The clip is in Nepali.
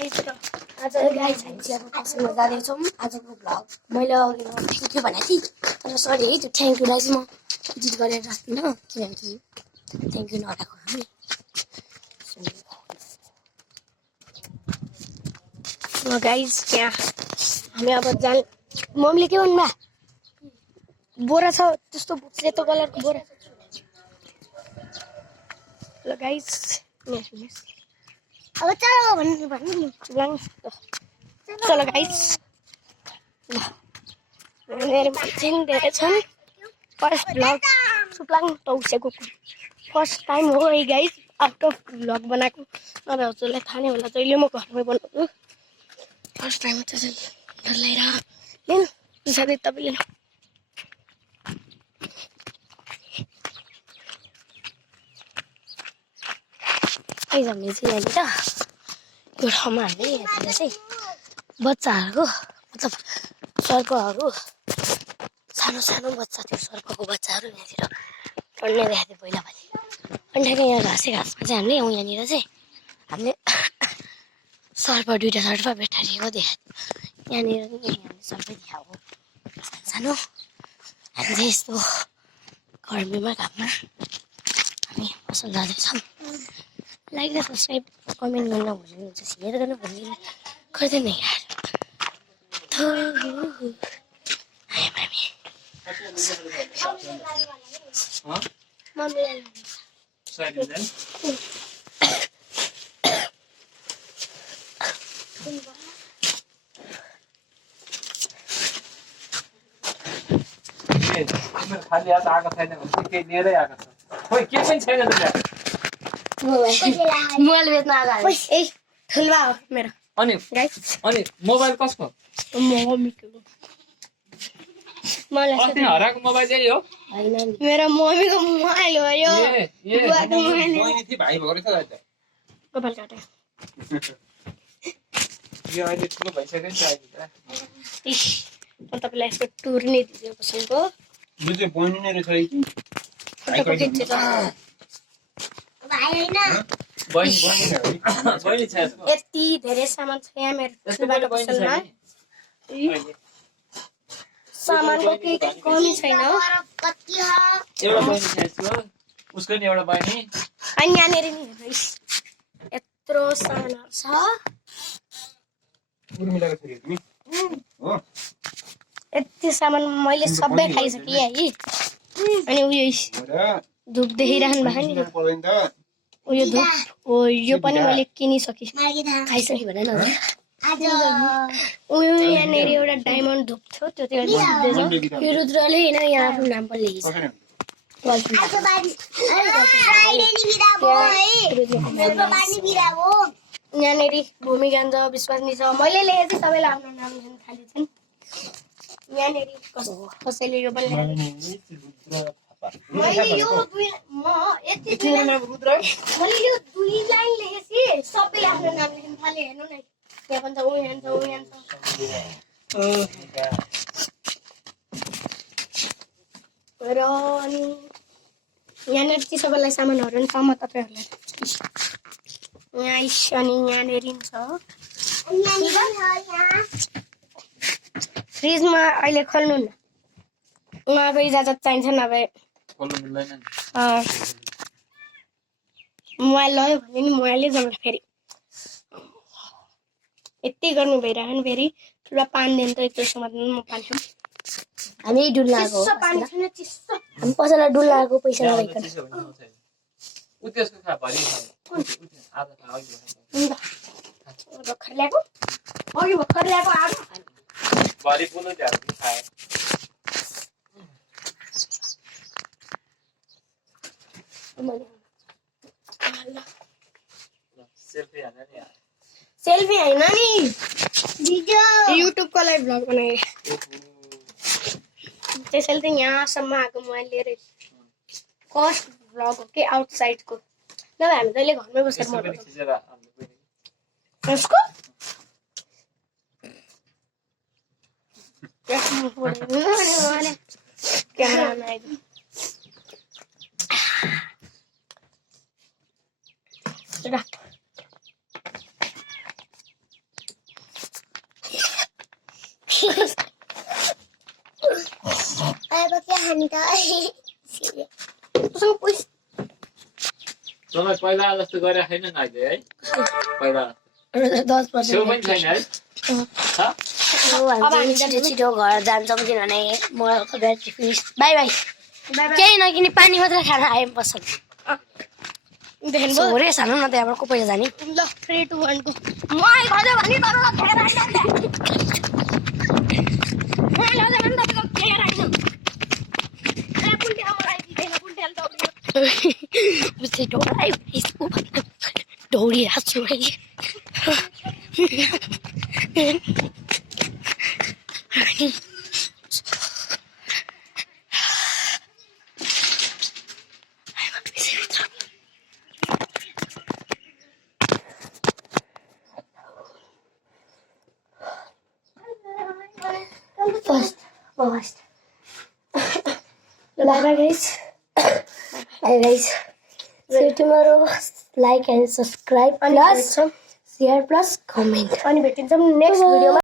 आज गाइस हामी अब कसैमा जाँदैछौँ। आजको भ्लग मैले अघि थ्याङ्क यू भनेको थिएँ तर सरी है त्यो थ्याङ्क युलाई चाहिँ म एडिट गरेर राख्दिनँ किनभने थ्याङ्क यू नराखेको हामी गाइस यहाँ हामी अब जान मम्मीले के भन्नुभयो बोरा छ त्यस्तो सेतो कलरको बोरा ल गाइस अब चलो भन्नु चलो गाइस मेरो मान्छे धेरै छन् फर्स्ट भ्लग सुप्लाङ टौसेको फर्स्ट टाइम हो है गाइस आउट अफ भ्लग बनाएको नभए हजुरलाई थाहा नै होला जहिले म घरमै बनाउँछु फर्स्ट टाइम चाहिँ डर लागिरहेको लिनु बिसादै तपाईँले हामीले चाहिँ यहाँनिर यो ठाउँमा हामीले यहाँनिर चाहिँ बच्चाहरूको मतलब सर्पहरू सानो सानो बच्चा थियो सर्पको बच्चाहरू यहाँनिर टन्ने देखाएको थियो पहिला पालि अनि ठ्याक्कै यहाँ घाँसमा चाहिँ हामीले यहाँनिर चाहिँ हामीले सर्प दुईवटा सर्प बेटारिएको देखाएको थियो यहाँनिर हामीले सर्प देखाएको सानो हामी चाहिँ यस्तो गर्मीमा घाममा हामी पसल जाँदैछौँ लाइक र सब्सक्राइब कमेन्ट गर्न भुल्नुहुन्छ सेयर गर्न भुल्दैन गर्दैन यार खाली आज आएको छैन भने केही लिएरै आएको छ खोइ के पनि छैन त मोबाइल बेच्न आएको ए ठुल्बा हो मेरो अनि मोबाइल कसको मम्मीको अस्ति हराएको मोबाइल यही हो मेरो मम्मीको मोबाइल हो यो बहिनी थिए भाइ भएको रहेछ कपाल काटे यो अहिले ठुलो भइसक्यो नि त अहिले म तपाईँलाई यसको टुर नै दिन्छु कसैको यो चाहिँ बहिनी नै रहेछ यति धेरै सामान छ यहाँ मेरो ठुल्बाको पसलमा सामानको केही कमी छैन उसको नि एउटा बहिनी अनि यहाँनिर नि हेर्नुहोस् यत्रो सामानहरू छ यति सामान मैले सबै खाइसकेँ है अनि उयो धुप देखिरहनु भएको नि उयो धुप हो यो पनि मैले किनिसकेँ खाइसकेँ भने न उयो यहाँनिर एउटा डायमन्ड धुप थियो त्यो यो रुद्रले होइन यहाँ आफ्नो नाम पनि लेखेछ यहाँनिर भूमिगञ्ज विश्वासनी छ मैले लेखेको थिएँ सबैलाई आफ्नो नाम लेख्न थालेछन् यहाँनिर कसैले यो पनि मैले यो दुई लाइन लेखेपछि सबैले आफ्नो नाम लेख्न थाले हेर्नु न यहाँ पनि छ ऊ यहाँ छ र अनि यहाँनिर चिसोको सामानहरू पनि छ म तपाईँहरूलाई यहाँ अनि यहाँनिर छ फ्रिजमा अहिले खोल्नु न उहाँको इजाजत चाहिन्छ नभए मोबाइल लयो भने नि मोबाइलै जाउँला फेरि यति गर्नु भइरहेको नि फेरि ठुलो पानी दिनु त एकचोटि मात्र म पानी हामी डुल्लाको हामी पसललाई डुल्लाको पैसा नभइकन भर्खर ल्याएको अघि भर्खर ल्याएको आएको सेल्फी हैन नि भिडियो युट्युबको लागि भ्लग बनाए त्यसैले त यहाँसम्म आएको मोबाइल लिएर फर्स्ट भ्लग हो कि आउटसाइडको नभए हामी जहिले घरमै बसेर उसको क्यामेरामा आइदियो तपाईँ पहिला जस्तो गरेर छैन नि अहिले है पहिला 10% छेउ पनि छैन है छ? अब हामी छिटो छिटो घर जान्छौँ किनभने मोबाइलको ब्याट्री फिनिस बाई बाई केही नकिने पानी मात्रै खान आयौँ पसल छोरे सानो न त्यहाँबाट को पैसा जाने ल 3 2 1 को म आइखज्यो भने दौडिरहेको छु मैले First. Bye guys. Bye guys. See you tomorrow. Like and subscribe plus share plus comment. And next video.